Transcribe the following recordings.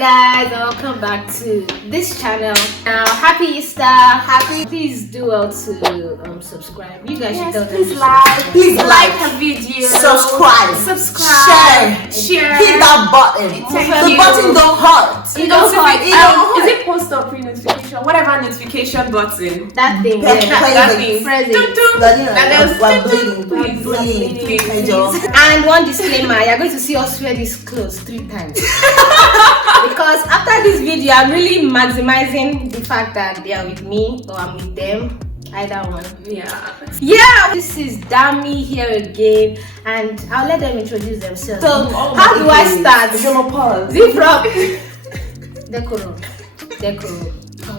guys, and welcome back to this channel. Now, happy Easter, please do well to subscribe. You guys should tell them please like a video, subscribe, share, hit that button. The button don't hurt. It don't hurt. Is it post or pre-notification? Whatever notification button. That thing, that thing. Press it. Please. And one disclaimer, you're going to see us wear this clothes 3 times. Because after this video, I'm really maximizing the fact that they are with me or I'm with them. Either one. Yeah, this is Dami here again, and I'll let them introduce themselves. So, how do I start? Zifrop. Decoro.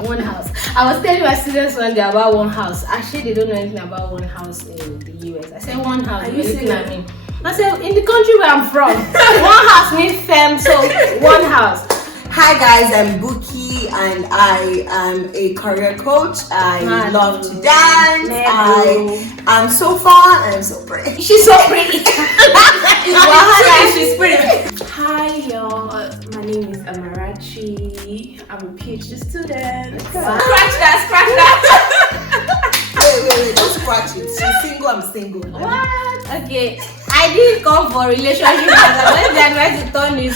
One house. I was telling my students one day about one house. Actually, they don't know anything about one house in the US. I said one house. Are you looking at me? I said in the country where I'm from, one house means femme, so one house. Hi guys, I'm Buki and I am a career coach. I love to dance. I'm so fun and I'm so pretty. She's so pretty. She's pretty. Hi y'all, my name is Amarachi. I'm a PhD student. Scratch that. Wait, don't scratch it. She's single, I'm single. What? Okay, I didn't come for relationship. When they advise to turn it, I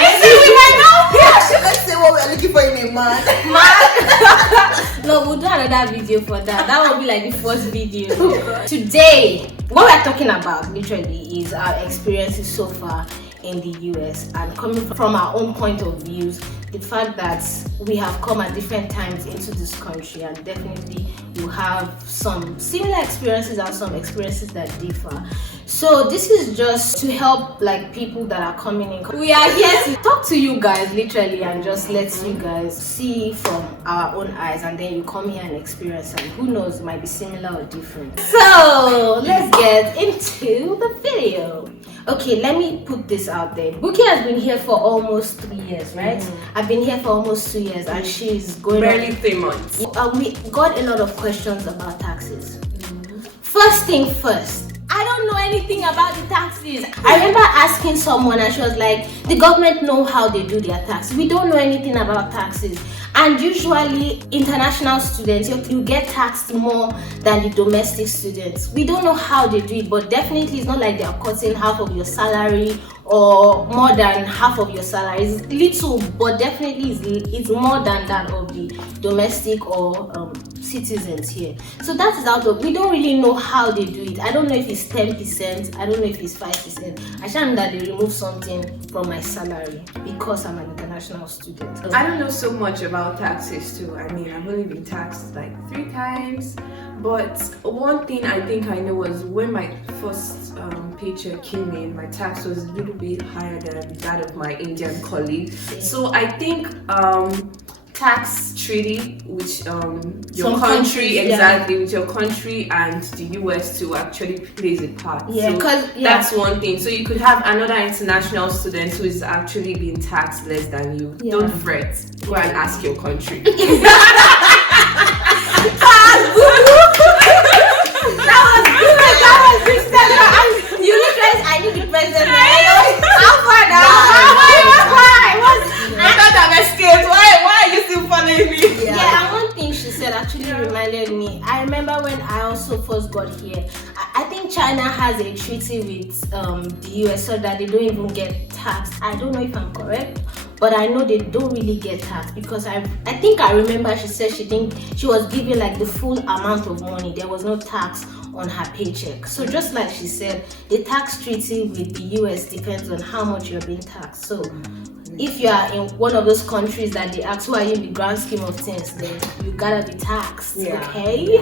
didn't say we were not. Let's say what we're looking for in a man. No, we'll do another video for that. That will be like the first video. Today, what we're talking about literally is our experiences so far in the US, and coming from our own point of views, the fact that we have come at different times into this country, and definitely you have some similar experiences and some experiences that differ. So this is just to help like people that are coming in. We are here to talk to you guys literally and just let you guys see from our own eyes, and then you come here and experience, and who knows, it might be similar or different. So let's get into the video. Okay, let me put this out there. Buki has been here for almost 3 years, right? I've been here for almost 2 years, and she's going barely 3 months. We got a lot of questions about taxes. First thing first, I don't know anything about the taxes. I remember asking someone and she was like, the government know how they do their tax. We don't know anything about taxes. And usually international students, you get taxed more than the domestic students. We don't know how they do it, but definitely it's not like they are cutting half of your salary or more than half of your salary. It's little, but definitely it's more than that of the domestic or citizens here. So that is out of, we don't really know how they do it. I don't know if it's 10%, I don't know if it's 5%. I should know that they remove something from my salary because I'm an international student. So I don't know so much about taxes too. I mean, I've only been taxed like 3 times, but one thing I think I know was when my first paycheck came in, my tax was a little bit higher than that of my Indian colleague. So I think tax treaty with your country, with your country and the US too actually plays a part. That's one thing. So you could have another international student who is actually being taxed less than you. Don't fret. Go and ask your country. You literally, I need the president. I thought I've escaped. Why are you still following me? Yeah, and one thing she said actually reminded me. I remember when I also first got here, I think China has a treaty with the US so that they don't even get taxed. I don't know if I'm correct, but I know they don't really get taxed because I think I remember she said she was given like the full amount of money. There was no tax on her paycheck. So just like she said, the tax treaty with the US depends on how much you're being taxed. So if you are in one of those countries that they ask, who are you in the grand scheme of things, then you gotta be taxed, okay?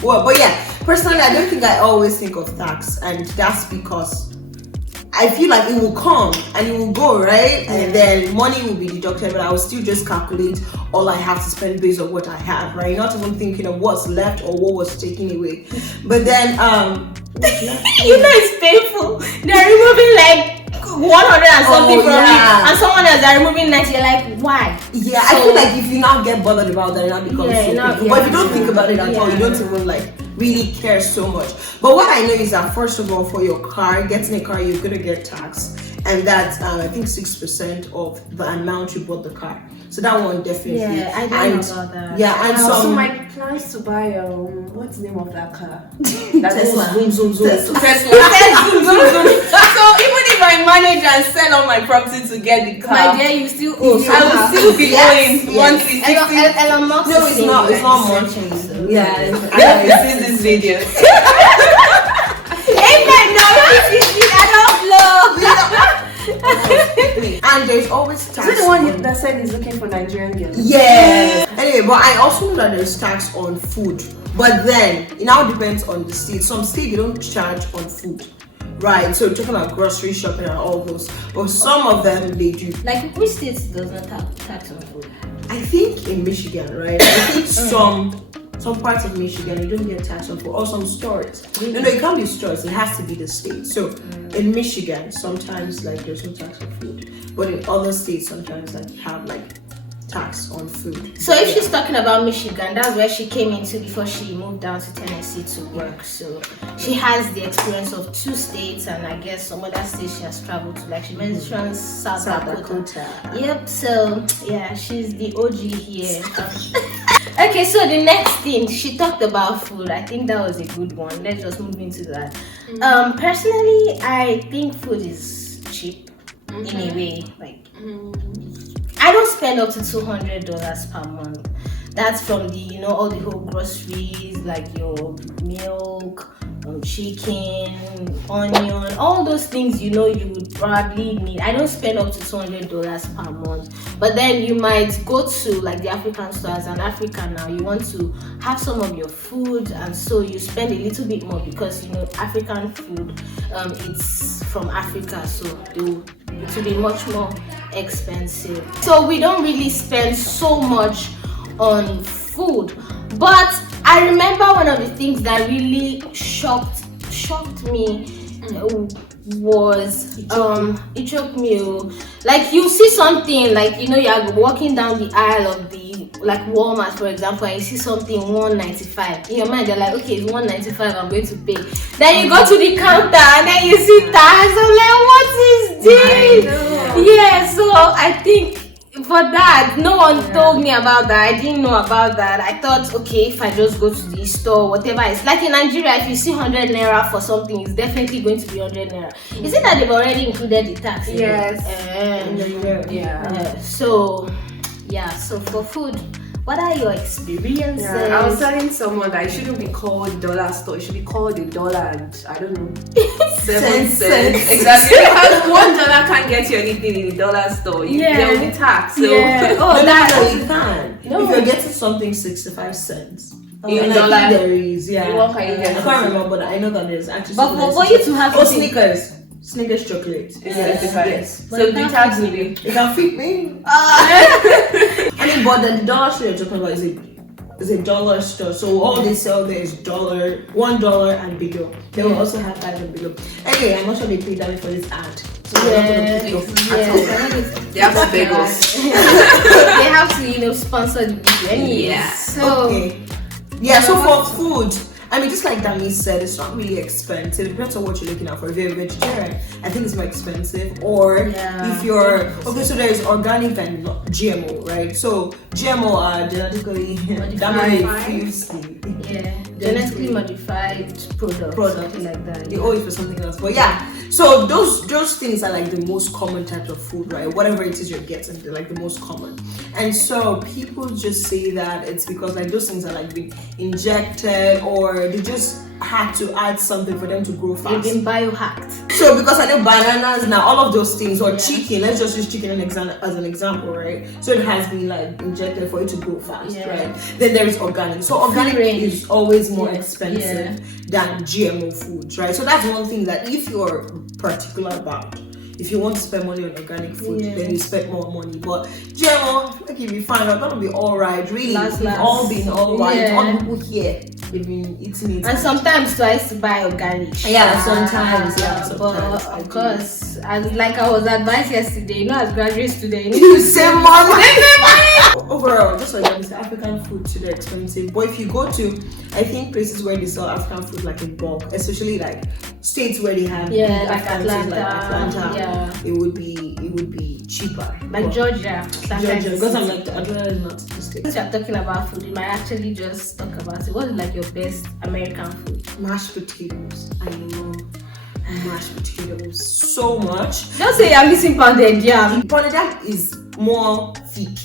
Well, but yeah, personally, I don't think I always think of tax, and that's because I feel like it will come and it will go, right? And then money will be deducted, but I will still just calculate all I have to spend based on what I have, right? Not even thinking of what's left or what was taken away. But then, you know it's painful. They're removing like 100 and something from me, and someone else are removing 90. You're like, why? Yeah, so, I feel like if you now get bothered about that, it now becomes so painful. But if you don't think about it at all, you don't even like really care so much. But what I know is that first of all, for your car, getting a car, you're gonna get taxed. and that's I think 6% of the amount you bought the car. So that one definitely. Yeah, I don't know about that. Yeah, and So some my plans to buy what's the name of that car? Tesla. Zoom zoom zoom. Tesla. So even if I manage and sell all my property to get the car, My dear, you still owe. I will still be owing Yes. monthly 60. Elon Musk. No, it's not. It's not much. So. Yeah, I know you see this video. Amen. No, and there's always Is tax. it the one that said he's looking for Nigerian girls? Yeah. Anyway, but I also know that there's tax on food. But then it now depends on the state. Some states they don't charge on food. Right. So talking about grocery shopping and all those. But some of them they do. Like which states does not have tax on food? I think in Michigan, right? I think some parts of Michigan you don't get tax on food, or some stores. No, it can't be stores. It has to be the state. So in Michigan, sometimes like there's no tax on food, but in other states sometimes like you have like tax on food. So if she's talking about Michigan, that's where she came into before she moved down to Tennessee to work. So she has the experience of 2 states, and I guess some other states she has traveled to. Like she mentions South Dakota. Yep. So yeah, she's the OG here. Okay, so the next thing she talked about food. I think that was a good one. Let's just move into that. Personally, I think food is cheap in a way. Like I don't spend up to $200 per month. That's from the all the whole groceries like your milk, chicken, onion, all those things you would probably need. I don't spend up to $200 per month. But then you might go to like the African stores, and Africa now you want to have some of your food, and so you spend a little bit more because African food it's from Africa, so it will be much more expensive. So we don't really spend so much on food. But I remember one of the things that really shocked me was it shocked me. Like you see something like you're walking down the aisle of the like Walmart, for example, and you see something $195. In your mind you're like, okay, it's $195, I'm going to pay. Then you go to the counter and then you see tax. I'm like, what is this? Yeah, so I think for that, no one told me about that. I didn't know about that. I thought, okay, if I just go to the store, whatever. It's like in Nigeria, if you see 100 naira for something, it's definitely going to be 100 naira. Is it that they've already included the tax? Yes. So for food, what are your experiences? Yeah, I was telling someone that it shouldn't be called dollar store. It should be called the dollar and I don't know 7 cents. Exactly. Because $1 can't get you anything in the dollar store. There will be tax. So. Yeah. Oh, you can. No. If you're getting something 65 cents. In I dollar. think there is, yeah. What can you get? I can't remember, but I know that there's actually. But for you to have something- Snickers chocolate. Yes. But So it the can't tax fit will be. It can fit me. I mean, but the dollar store you're talking about is a dollar store. So all they sell there is $1 and below. They will also have 5 and below. Anyway, I'm not sure they paid that for this ad. So They have to beg us. They have to, sponsor the video. Anyways. Yeah. So okay. Yeah, so for food, I mean, just like Dami said, it's not really expensive. It depends on what you're looking at. For if you're a vegetarian, I think it's more expensive. Or if you're so there's organic and GMO, right? So GMO are genetically genetically modified product, something like that. They owe it for something else, but yeah. So those things are like the most common types of food, right? Whatever it is you're getting, they're like the most common. And so people just say that it's because like those things are like being injected, or they just had to add something for them to grow fast. They've been biohacked. So because I know bananas now, all of those things, or chicken, let's just use chicken as an example, right? So it has been like injected for it to grow fast, right? Then there is organic. So organic is always more expensive than GMO foods, right? So that's one thing that if you're particular about, if you want to spend money on organic food, then you spend more money. But GMO, like if you find out, gonna be alright. Really, we've all been alright. All people here, they've been eating it. And sometimes I used to buy organic. Sometimes. But of course, I was advised yesterday, as graduate student, you save money. Overall, just like African food today expensive. But if you go to, I think places where they sell African food like in bulk, especially like states where they have Yeah, big like affluences, Atlanta. Yeah. it would be cheaper. Like But Georgia. Georgia, because I'm like Atlanta is not the state. Since you're talking about food, we might actually just talk about it. What is like your best American food? Mashed potatoes. I love mashed potatoes so much. Don't say you're missing pounded yam. Pounded yam is more thick.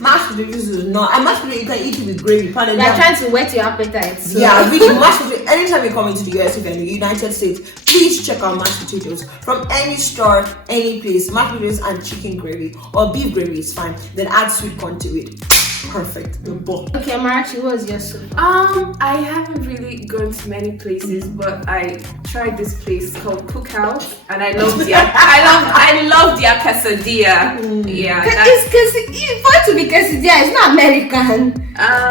Mashed potatoes is not. And mashed potatoes you can eat it with gravy. Pounded You're yam. trying to whet your appetite. So. Yeah, really. Mashed potatoes. Anytime you come into the US, if you're in the United States, please check out mashed potatoes from any store, any place. Mashed potatoes and chicken gravy or beef gravy is fine. Then add sweet corn to it. Perfect. The bomb. Okay, Marachi, what was your soup? I haven't really gone to many places, but I tried this place called Cookhouse, and I love their I love their quesadilla. Yeah, For it to be quesadilla, it's not American.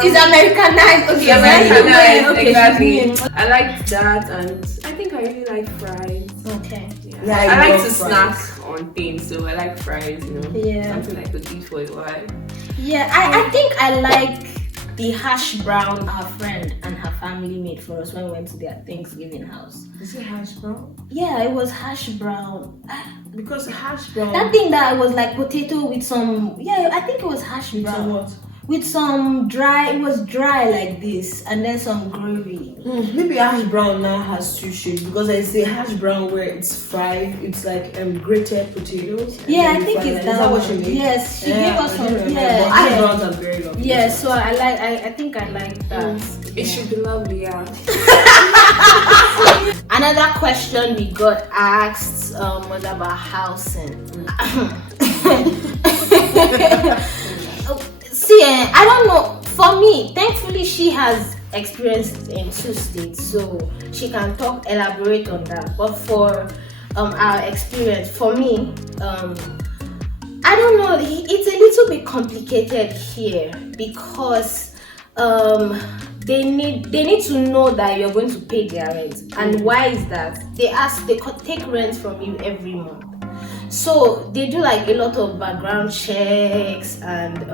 It's Americanized. Okay, yeah, Americanized, okay, exactly. I like that, and I think I really like fries. Okay. Yeah, I like love to fries. snack on things, so I like fries. Yeah. Something I could eat for a while. Yeah, I think I like the hash brown our friend and her family made for us when we went to their Thanksgiving house. Is it Hashbrown? Yeah, it was hash brown. Because Hashbrown. That thing that was like potato with some, yeah, I think it was hash brown. what? With some dry, it was dry like this, and then some gravy. Maybe hash brown now has two shades because I say hash brown where it's fried, it's like grated potatoes. and Yeah, then I you think fry it's that. that Is that one. what you made? Yes, she gave us I some. don't remember. Yeah, But hash yeah. browns are very lovely. Yeah, so I think I like that. It should be lovely, yeah. Another question we got asked was about housing. See, I don't know. For me, thankfully, she has experience in 2 states, so she can elaborate on that. But for our experience, for me, I don't know. It's a little bit complicated here because they need to know that you're going to pay their rent. And why is that? They take rent from you every month. So they do like a lot of background checks, and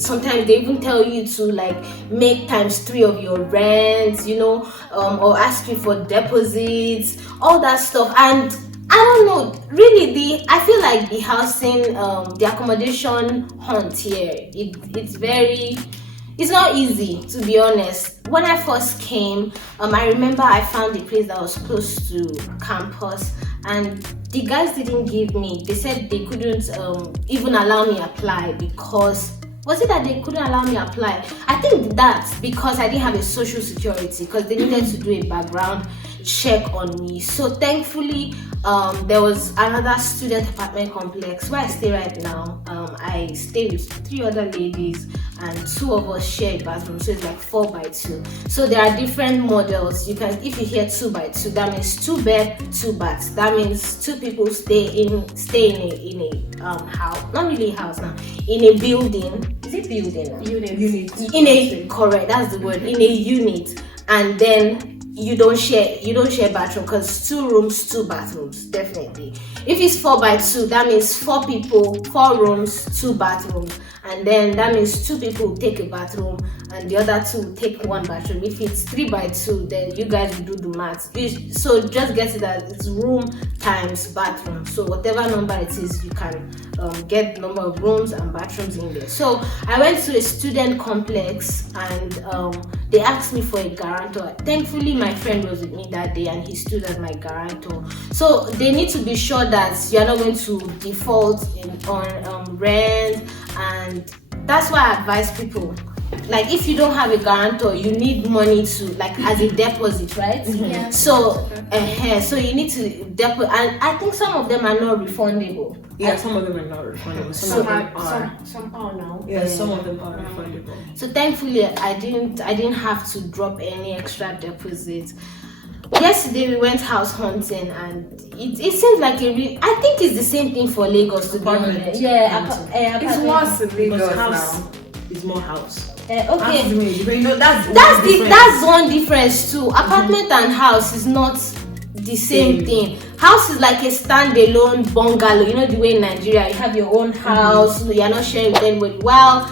sometimes they even tell you to like make ×3 of your rent, or ask you for deposits, all that stuff. And I don't know, really, I feel like the housing, the accommodation hunt here, it's not easy, to be honest. When I first came, I remember I found a place that was close to campus, and the guys didn't give me. They said they couldn't even allow me apply because was it that they couldn't allow me apply? I think that's because I didn't have a social security, because they needed to do a background check on me. So thankfully, there was another student apartment complex where I stay right now. I stay with 3 other ladies, and 2 of us share a bathroom, so it's like 4x2. So there are different models. You can, if you hear 2x2, that means 2 bed, 2 baths. That means 2 people stay in a house, not really a house now, in a building. Is it building? Unit. Correct, that's the word. In a unit, and then you don't share bathroom, because 2 rooms, 2 bathrooms, definitely. If it's 4x2, that means 4 people, 4 rooms, 2 bathrooms, and then that means 2 people take a bathroom and the other 2 take 1 bathroom. If it's 3x2, then you guys will do the math. So just get it that it's room times bathroom. So whatever number it is, you can get the number of rooms and bathrooms in there. So I went to a student complex, and they asked me for a guarantor. Thankfully, my friend was with me that day, and he stood as my guarantor. So they need to be sure that you're not going to default on rent, and that's why I advise people, like, if you don't have a guarantor, you need money to, like, as a deposit, right? Yeah. So so you need to deposit, and I think some of them are not refundable. Yeah, some of them are not refundable. Some of them are. Some are now. Yeah, some of them are refundable. So thankfully, I didn't have to drop any extra deposit. Yesterday we went house hunting, and it seems like I think it's the same thing for Lagos, to be honest. Yeah, It's worse in Lagos Because house now. is more house. Okay, But you know, that's that's one difference too. Apartment and house is not the same thing. House is like a standalone bungalow. You know the way in Nigeria you have your own house, you're not sharing with anybody. While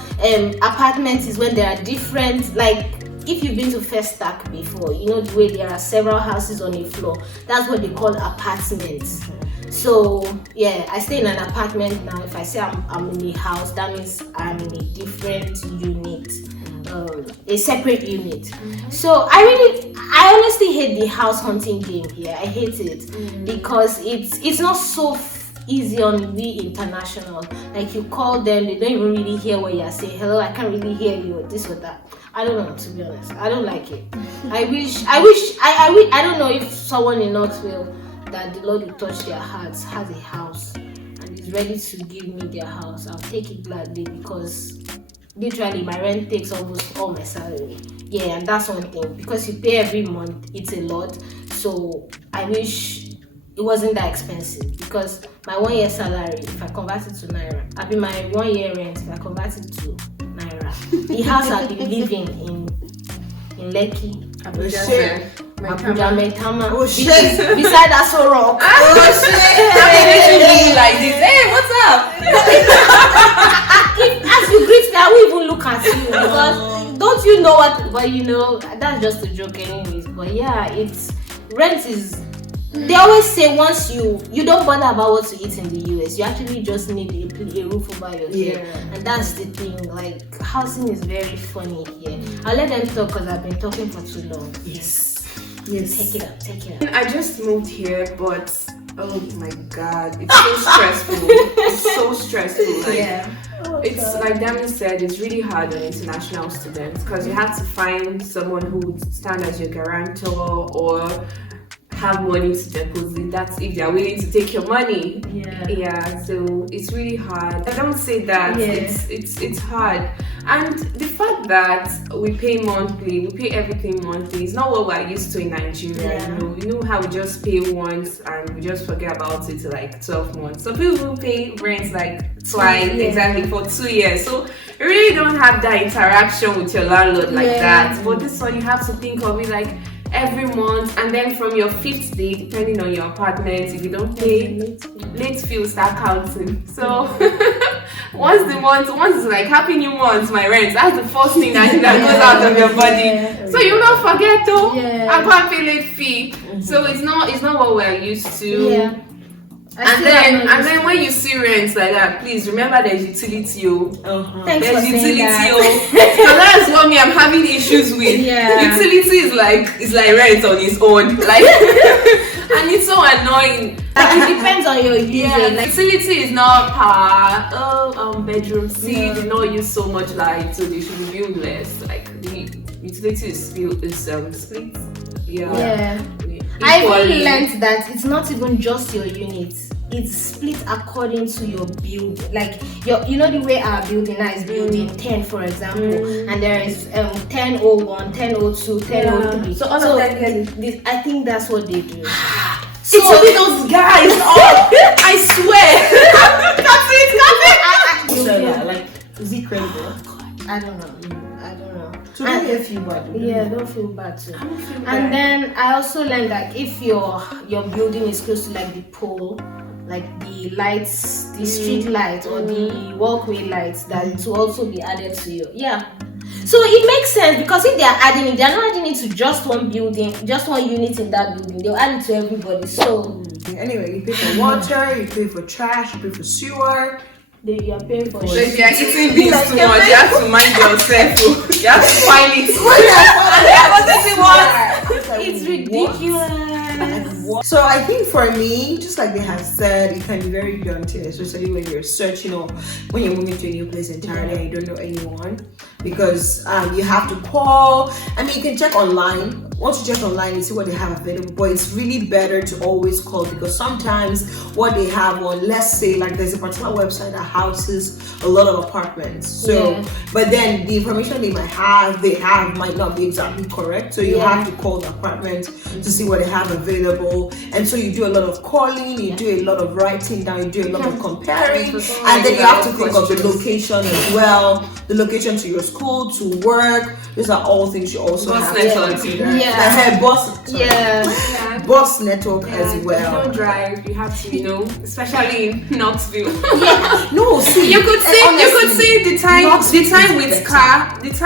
apartment is when there are different, like if you've been to First Stack before, you know the way there are several houses on a floor. That's what they call apartments. So yeah, I stay in an apartment now. If I say I'm in a house, that means I'm in a different unit, a separate unit. So I honestly hate the house hunting game here. I hate it because it's not so easy on the international. Like you call them, they don't even really hear what you're saying. Hello, I can't really hear you, or this or that. I don't know, to be honest. I don't like it. I don't know if someone in Northville that the Lord will touch their hearts has a house and is ready to give me their house. I'll take it gladly because literally my rent takes almost all my salary. Yeah, and that's one thing, because you pay every month, it's a lot. So I wish it wasn't that expensive, because my 1 year salary, if I convert it to Naira, I mean my 1 year rent, if I convert it to Naira, the house I've been living in Lekki, Abuja, Maitama, oh shit, beside Aso Rock. oh shit, like this. Hey, what's up? As you greet me, I won't even look at you, because don't you know what? But you know, that's just a joke anyways. But yeah, rent is. They always say once you don't bother about what to eat in the US, you actually just need a roof over your head. And that's the thing. Like, housing is very funny here. I'll let them talk because I've been talking for too long. Yes. Take it up. I just moved here, but oh my god, it's so stressful. It's so stressful. Like, it's like Dami said, it's really hard on international students because you have to find someone who would stand as your guarantor or have money to deposit. That's if they're willing to take your money. So it's really hard. I don't say that. It's hard. And the fact that we pay monthly, we pay everything monthly, it's not what we're used to in Nigeria. You know how we just pay once and we just forget about it like 12 months. So people pay rent like twice, exactly, for 2 years. So you really don't have that interaction with your landlord like that. But this one you have to think of it like every month, and then from your 5th day, depending on your apartment, if you don't pay, late fee will start counting. So once it's like happy new month, my rent, that's the first thing that goes out of your body. So you don't forget though, I can't pay late fee. So it's not what we're used to. And then when you see rents like that, please remember there's utility. There's utility. So that's what me I'm having issues with. Utility is like rent on its own. Like and it's so annoying. Like it depends on your usage. Like, utility is not power. Bedroom C did not use so much light, so they should be billed less. Like the utility is split. I even learned that it's not even just your units. It's split according to your build. Like you know the way our building now is building 10, for example, and there is 1001, 1002, 1003. So all of them I think that's what they do. So it's only those guys. I swear. So yeah, like, is it credible? I don't know. So don't feel bad. Don't feel bad too. And then I also learned that if your building is close to like the pole, like the lights, the street lights or the walkway lights, that it will also be added to you. So it makes sense, because if they are adding it, they are not adding it to just one building, just one unit in that building. They'll add it to everybody. So anyway, you pay for water, you pay for trash, you pay for sewer. You are paying for So if you are eating beans too much, you have to mind yourself. You have to find it. It's ridiculous. So I think for me, just like they have said, it can be very daunting, especially when you're searching or when you're moving to a new place entirely and you don't know anyone, because you have to call. I mean, you can check online. Once you check online, you see what they have available, but it's really better to always call, because sometimes what they have on, let's say, like there's a particular website that houses a lot of apartments. So, but then the information they have might not be exactly correct. So you have to call the apartment to see what they have available. And so you do a lot of calling, you do a lot of writing down, you do a lot of comparing, and then you have to think of the location as well, the location to your school, to work. These are all things you also have to consider. bus network Yeah, as if well. you don't drive, you have to, especially in Knoxville. No, see, You could honestly, see the time Knoxville with is car is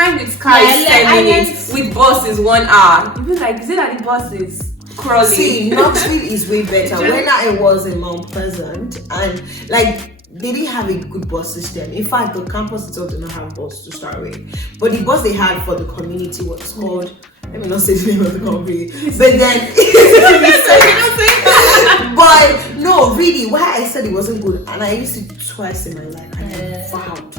10 minutes, with bus is 1 hour. You be like, is it that the bus is crawling? See, Knoxville is way better. When I was in Mount Pleasant, and like they didn't have a good bus system. In fact, the campus itself did not have bus to start with. But the bus they had for the community was called, let me not say the name of the company, but then but no, really, why I said it wasn't good, and I used it twice in my life, and I found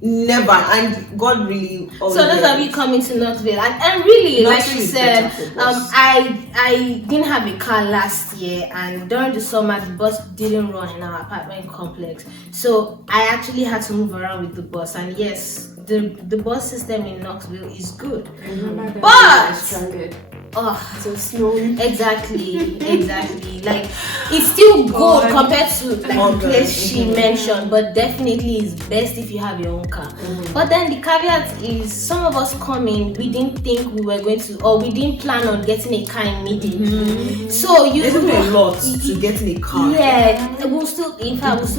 never, and God really. So those of you coming to Knoxville, and really, like you said, I didn't have a car last year, and during the summer the bus didn't run in our apartment complex, so I actually had to move around with the bus. And yes, the bus system in Knoxville is good, but so snowy. Exactly. Like it's still good compared to like the place she mentioned, but definitely it's best if you have your own car. But then the caveat is, some of us coming, we didn't think we were going to, or we didn't plan on getting a car immediately. So you there's a lot to getting a car. Yeah, we'll still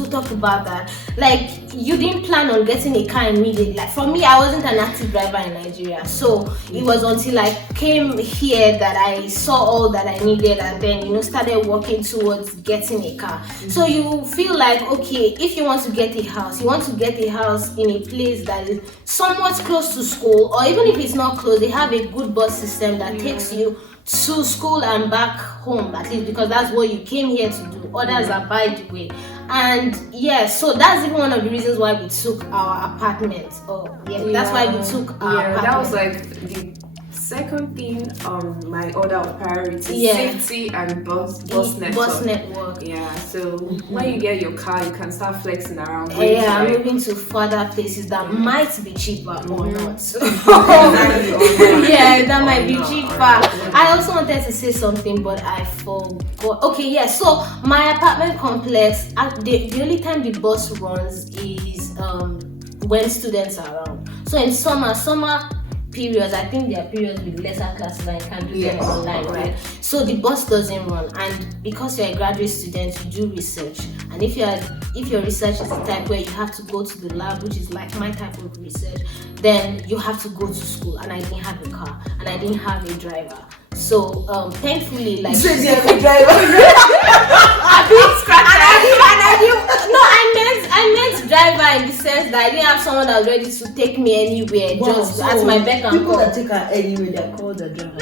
talk about that. Like, you didn't plan on getting a car immediately. Like for me, I wasn't an active driver in Nigeria, so it was until I came here that I saw all that I needed, and then started working towards getting a car. So you feel like, okay, if you want to get a house, you want to get a house in a place that is somewhat close to school, or even if it's not close, they have a good bus system that takes you to school and back home, at least because that's what you came here to do. Others are by the way. And so that's even one of the reasons why we took our apartment. That's why we took our apartment. That was like the second thing on my order of priority, safety and bus network. Yeah, so when you get your car, you can start flexing around. Moving to further places that might be cheaper or not. That might be cheaper. I also wanted to say something, but I forgot. Okay, so my apartment complex, the only time the bus runs is when students are around. So in summer periods, I think there are periods with lesser classes and you can do them online, right? So the bus doesn't run, and because you're a graduate student, you do research, and if your research is the type where you have to go to the lab, which is like my type of research, then you have to go to school, and I didn't have a car and I didn't have a driver. So thankfully, like, you have a driver. I meant driver in the sense that I didn't have someone that was ready to take me anywhere, just at my beck and people call. that take her anywhere, they're called a driver.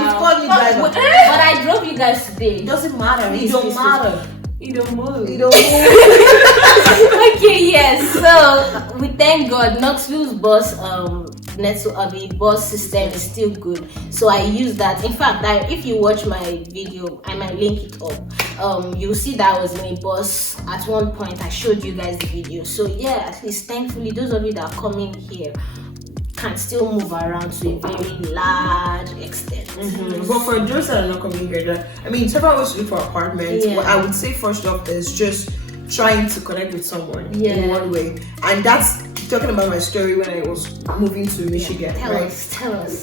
You called me driver. But I drove you guys today. It doesn't matter. It don't matter. You don't move. Okay, yes. So we thank God Knoxville's bus bus system is still good. So I use that. In fact, if you watch my video, I might link it up. You'll see that I was in a bus at one point. I showed you guys the video. So at least thankfully, those of you that are coming here can still move around to a very large extent. But for those that are not coming here, several ways to look for apartments. What I would say first off is just trying to connect with someone in one way, and that's talking about my story when I was moving to Michigan. Tell us.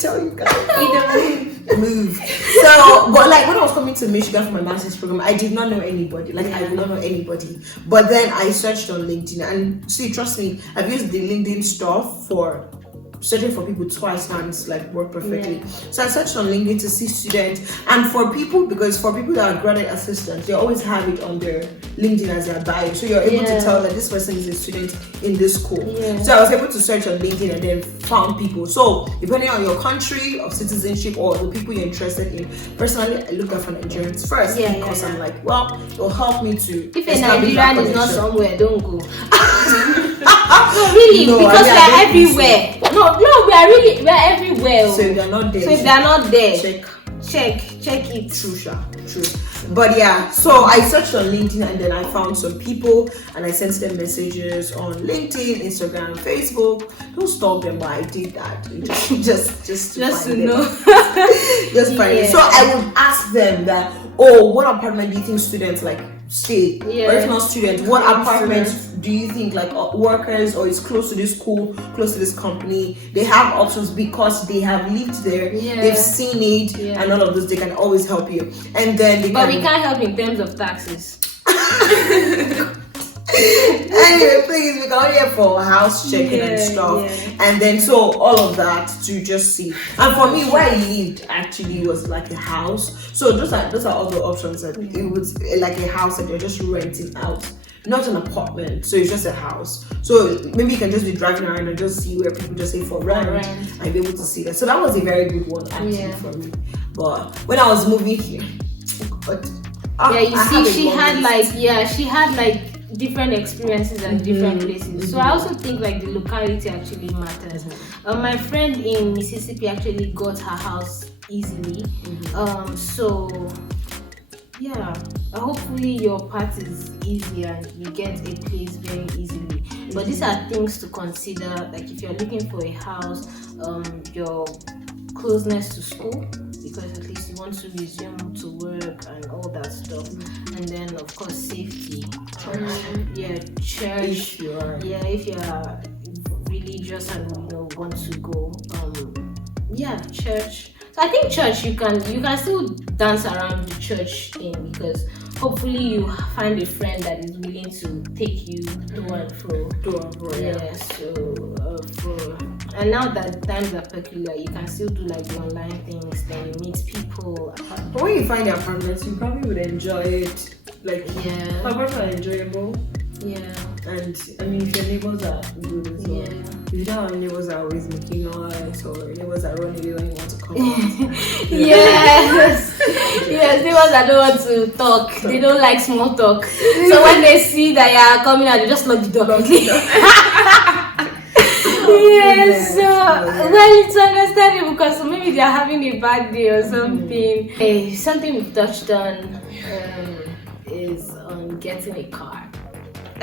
Tell you guys. Move. So, but like when I was coming to Michigan for my master's program, I did not know anybody. I did not know anybody. But then I searched on LinkedIn, and see, trust me, I've used the LinkedIn stuff for searching for people twice and it's worked perfectly. So I searched on LinkedIn to see students, and for people that are graduate assistants, they always have it on their LinkedIn as their bio, so you're able to tell that this person is a student in this school. So I was able to search on LinkedIn and then found people. So depending on your country of citizenship or the people you're interested in, personally I look out for Nigerians first because I'm like, well, it'll help me to if a Nigerian is not somewhere, don't go. No, really, because we are everywhere. No, we're everywhere. So if they're not there, check it. True. But so I searched on LinkedIn and then I found some people and I sent them messages on LinkedIn, Instagram, Facebook. Don't stalk them, but I did that. Just to know. Just find it. So I would ask them that, or what apartment do you think students like stay? Yeah. Or if not students, what apartments do you think like workers, or is close to this school, close to this company? They have options because they have lived there, they've seen it, and all of this. They can always help you. And then we can't help in terms of taxes. Anyway, please, we can only have for house checking and stuff, and then so all of that to just see. And for me, where I lived actually was like a house, so those are all the options. That it was like a house that you're just renting out, not an apartment. So it's just a house. So maybe you can just be driving around and just see where people just say for rent and be able to see that. So that was a very good one actually for me. But when I was moving here, she had like different experiences at different places. So I also think like the locality actually matters. My friend in Mississippi actually got her house easily. So yeah, hopefully your path is easy and you get a place very easily. But these are things to consider, like if you're looking for a house, your closeness to school, because at least you want to resume to work and all that stuff, and then of course safety. Church. If you are religious and want to go, church. So I think church, you can still dance around the church thing, because hopefully you find a friend that is willing to take you to and fro. And now that times are peculiar, you can still do like the online things, then you meet people. But when you find the apartments, you probably would enjoy it. Like, apartments are enjoyable. And I mean, if your neighbors are good as well. If you don't have neighbors that are always making noise, or neighbors that run away when you want to come out. Yes, neighbors that don't want to talk. They don't like small talk. So when they see that you are coming out, they just lock the door. Well, it's understandable, because maybe they are having a bad day or something. Something we've touched on is on getting a car.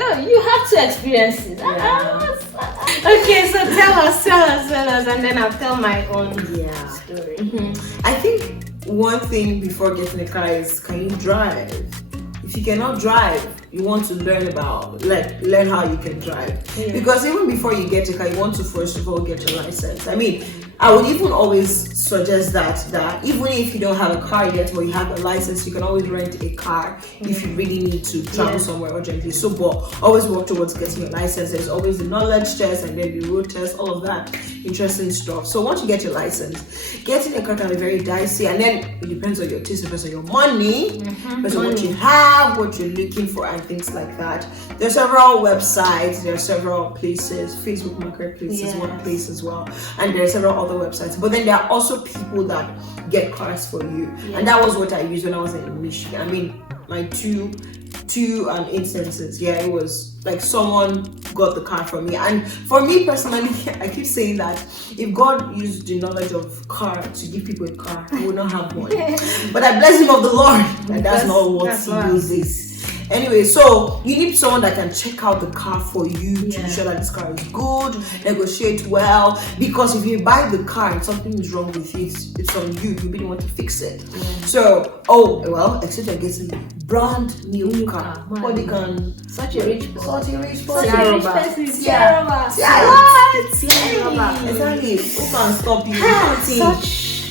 Oh, you have to experience it. Okay, so tell us, and then I'll tell my own story. I think one thing before getting a car is, can you drive? If you cannot drive, you want to learn how you can drive. Because even before you get a car, you want to first of all get your license. I mean, I would even always suggest that even if you don't have a car yet, but you have a license, you can always rent a car if you really need to travel somewhere urgently. So, but always work towards getting your license. There's always the knowledge test and then the road test, all of that interesting stuff. So once you get your license, getting a car can be very dicey, and then it depends on your taste, depends on your money, depends on what you have, what you're looking for, and things like that. There are several websites, there are several places. Facebook Marketplace is one place as well, and there are several other websites. But then there are also people that get cars for you, and that was what I used when I was in Michigan. I mean, my two instances, it was like someone got the car for me. And for me personally, I keep saying that if God used the knowledge of car to give people a car, I would not have one. But I bless him of the Lord, and that's not what he uses. Anyway, so you need someone that can check out the car for you to be sure that this car is good, negotiate well. Because if you buy the car and something is wrong with it, it's on you. You really want to fix it. So, except you're getting brand new car. But you can such a rich person. Exactly. Who can stop you?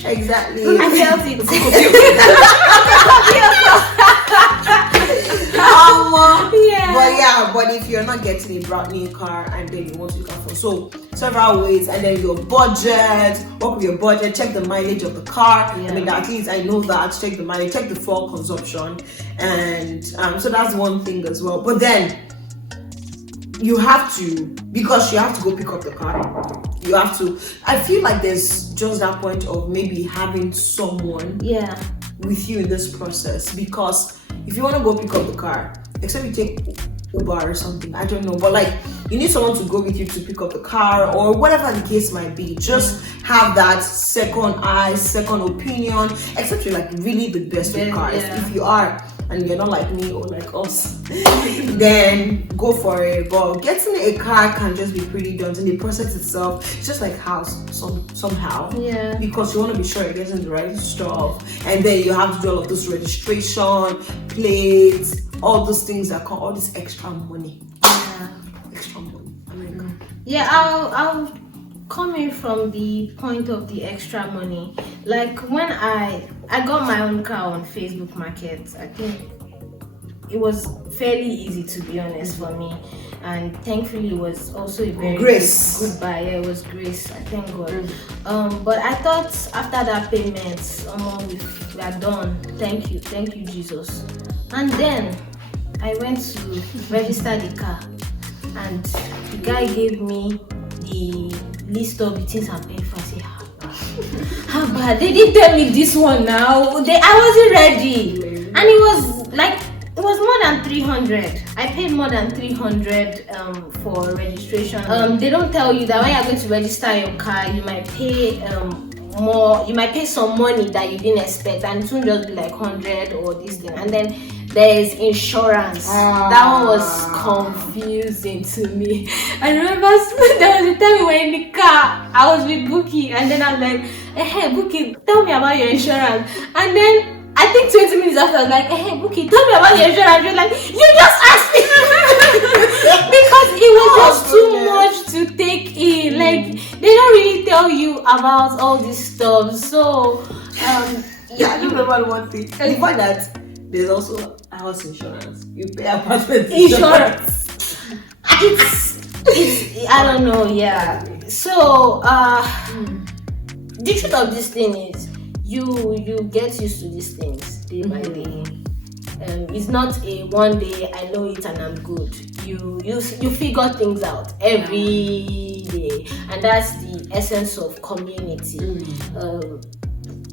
Exactly. I felt it. But if you're not getting a brand new car and then you want to car for, so several ways, and then your budget, work with your budget, check the mileage of the car. I mean, at least I know that. Check the mileage, check the fuel consumption, and so that's one thing as well. But then you have to, because you have to go pick up the car. You have to. I feel like there's just that point of maybe having someone with you in this process, because if you want to go pick up the car, except you take Uber or something, I don't know, but like you need someone to go with you to pick up the car or whatever the case might be. Just have that second eye, second opinion, except you're like really the best with cars. If you are, and you're not like me or like us, then go for it. But getting a car can just be pretty daunting. The process itself, it's just like house somehow. Yeah. Because you want to be sure you're getting the right stuff, and then you have to do all of this registration, plates, all those things that cost all this extra money. Yeah. Extra money. Yeah, I'll come in from the point of the extra money. Like when I got my own car on Facebook Market, I think it was fairly easy, to be honest, for me, and thankfully it was also a very good buy. Yeah, it was grace. I thank God. But I thought after that payment, we are done. Thank you, Jesus. And then I went to register the car, and the guy gave me the list of the things I'm paying for. I say, how bad? They didn't tell me this one now. I wasn't ready, and it was more than 300. I paid more than 300 for registration. They don't tell you that when you're going to register your car, you might pay more. You might pay some money that you didn't expect, and it won't just be like 100 or this thing. And then there is insurance. That one was confusing to me. I remember there was a time we were in the car. I was with Buki, and then I was like, "Hey, Buki, tell me about your insurance." And then I think 20 minutes after, I was like, "Hey, Buki, tell me about your insurance." You're like, "You just asked me." Because it was just too much to take in. Like, they don't really tell you about all this stuff. So, yeah, I do remember one thing. And you find that there's also house insurance. You pay apartment insurance. It's I don't know. Yeah. So, the truth of this thing is, you get used to these things day by day. It's not a one day I know it and I'm good. You figure things out every day, and that's the essence of community.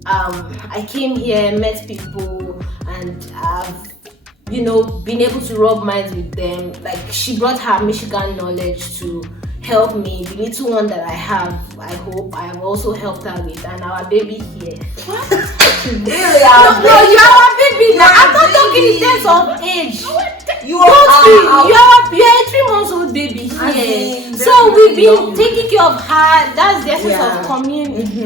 I came here, met people, and I've been able to rub minds with them. Like, she brought her Michigan knowledge to help me. The little one that I have, I hope I have also helped her with, and our baby here. What? Really? No, you are our baby now. I'm not talking in terms of age. You are a 3 months old baby here. So we've been taking care of her. That's the essence of community.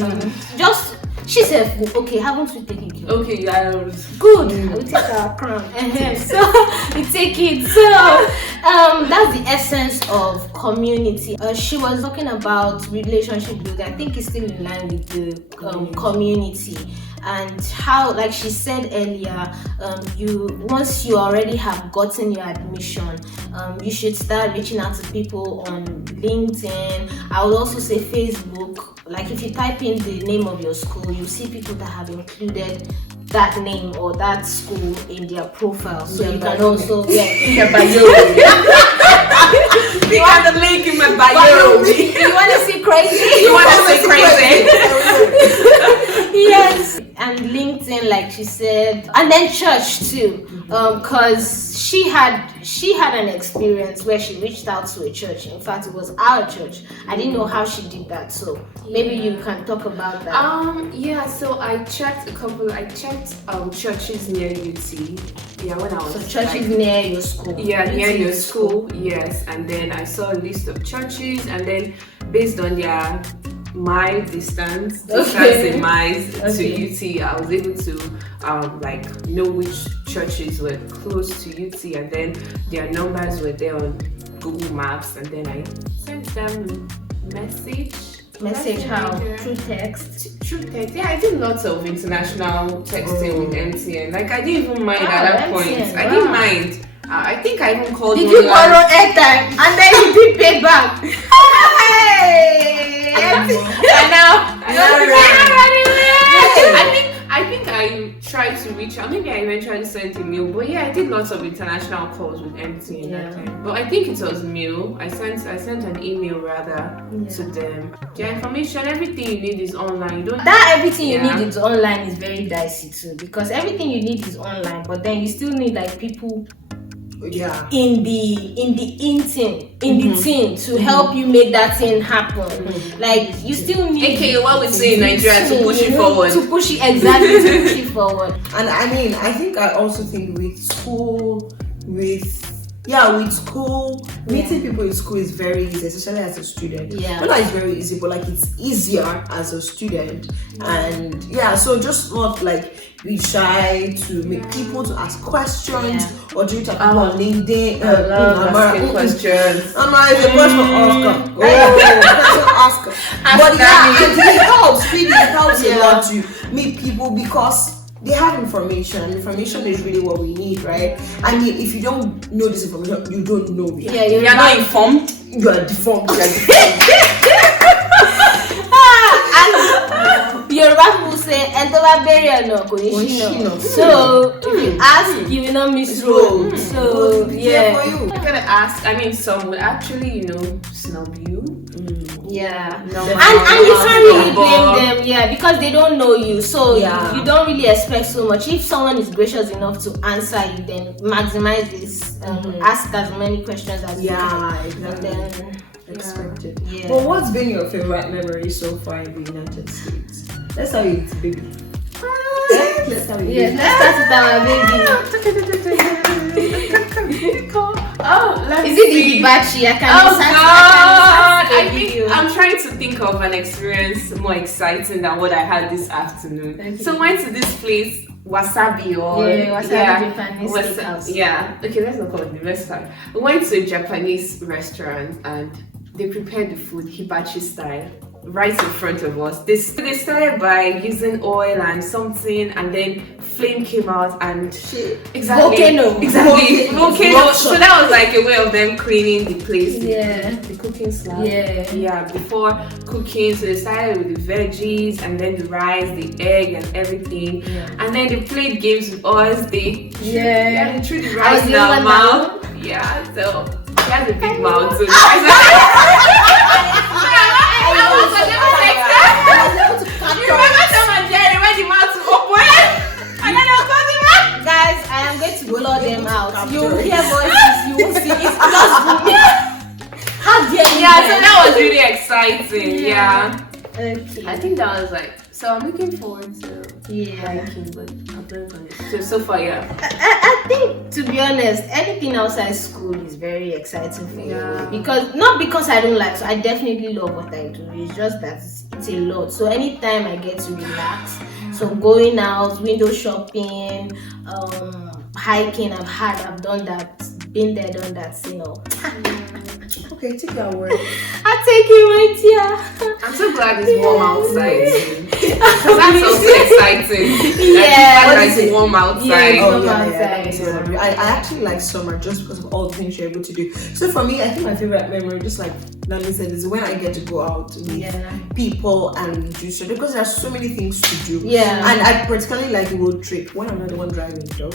Just she said, "Okay, haven't we taken care?" Okay, yeah. Good. We take our crown. So we take it. So that's the essence of community. She was talking about relationship building. I think it's still in line with the community, and how, like she said earlier, once you already have gotten your admission, you should start reaching out to people on LinkedIn. I would also say Facebook. Like, if you type in the name of your school, you see people that have included that name or that school in their profile. So you can also in your bio. You got the link in my bio. You want to see crazy? You want to see crazy? Yes. And LinkedIn, like she said, and then church too, because she had an experience where she reached out to a church. In fact, it was our church. I didn't know how she did that, so maybe you can talk about that. Yeah. So I checked churches near UT. Yeah, when I was. So churches near your school. Yeah, near your school. Yes, and then I saw a list of churches, and then based on their distance in miles to UT, I was able to know which churches were close to UT, and then their numbers were there on Google Maps, and then I sent them message how? Through text? Through text. Yeah, I did lots of international texting with MTN. Like, I didn't even mind at that point. I didn't mind. I think I even called. Did you borrow airtime and then you did pay back? Hey! And now I think I tried to reach out. Maybe I eventually sent a mail, but yeah, I did lots of international calls with MTN that time. But I think it was mail. I sent an email rather to them. Their information, everything you need is online. Everything you need is online is very dicey too, because everything you need is online, but then you still need like people Yeah. in the thing to help you make that thing happen. Like you still need AKA what we say in Nigeria, to push it forward. To push it exactly to push it forward. And I mean, I also think with school, meeting people in school is very easy, especially as a student. Yeah. Not like it's very easy, but like it's easier as a student. And yeah, so just not like be shy to make people to ask questions or do you talk about LinkedIn? asking questions. I'm like, it's a question Oscar. But yeah, and it helps. Really, it helps a lot to meet people because they have information. Information is really what we need, right? I mean, if you don't know this information, you don't know it. Yeah, you're not informed. You are deformed. Your rap will say, "Enter my burial no konishino." So if you ask, you will not miss road. So yeah, for you. I'm gonna ask. I mean, some will actually, snub you. Yeah, No, and you can't really blame them, because they don't know you, so you don't really expect so much. If someone is gracious enough to answer you, then maximize this, ask as many questions as you can. Exactly. And then Expected. Well, what's been your favorite memory so far in the United States? Let's start with baby. Let's start with let's start with our baby. Is it the hibachi? I can I think I'm trying to think of an experience more exciting than what I had this afternoon. Okay. So I went to this place, Wasabi Japanese steakhouse. Okay, let's not call it the restaurant. We went to a Japanese restaurant and they prepared the food hibachi style right in front of us. They started by using oil and something, and then flame came out and volcano. So that was like a way of them cleaning the place. The cooking slab. Before cooking, so they started with the veggies and then the rice, the egg and everything, and then they played games with us. They threw the rice in our mouth. So she has a big mouth, so Guys, I am going to blur them out. You will hear voices, you will see it's just me. How dare you? So that was really exciting. Okay. I think that was like, so I'm looking forward to hiking, but I've never done it. So far, I think, to be honest, anything outside school is very exciting for me. Not because I don't like, so I definitely love what I do. It's just that it's a lot. So anytime I get to relax, so going out, window shopping, hiking, I've done that, been there, done that, Okay, take your word. I take it right here. I'm so glad it's warm outside. That's also exciting. It's warm outside. I actually like summer just because of all the things you're able to do. So for me, I think my favorite memory, just like Nani said, is when I get to go out with people and we do so, because there's so many things to do. And I particularly like the road trip when I'm not the one driving though,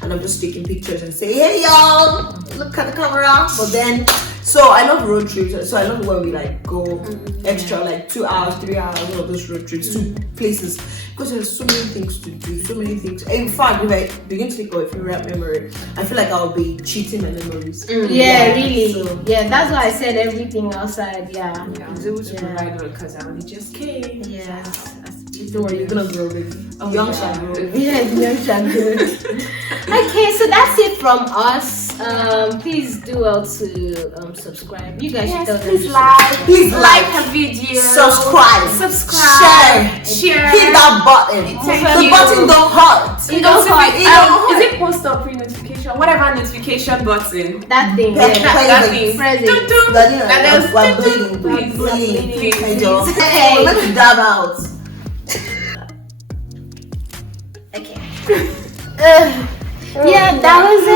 and I'm just taking pictures and say, hey y'all, look at the camera. But then, so I love road trips. So I love when we like go extra like 2 hours, 3 hours of those road trips to places, because there's so many things to do, so many things. In fact, if I begin to think of a favorite memory, I feel like I'll be cheating my memories. Really. So, that's why I said everything outside. I was able to provide her because I only just came. Don't worry, you're gonna grow, baby. Young shall grow. Young shall grow. Okay, so that's it from us. Please do well to subscribe. You guys should tell them. Please like the video. Subscribe. Share. Hit that button. The button don't hurt. It don't hurt. Is it post or pre-notification? Whatever notification button. That thing. That thing. Press it. We're bleeding. Please. Hey, let's dab out. Okay. That was it.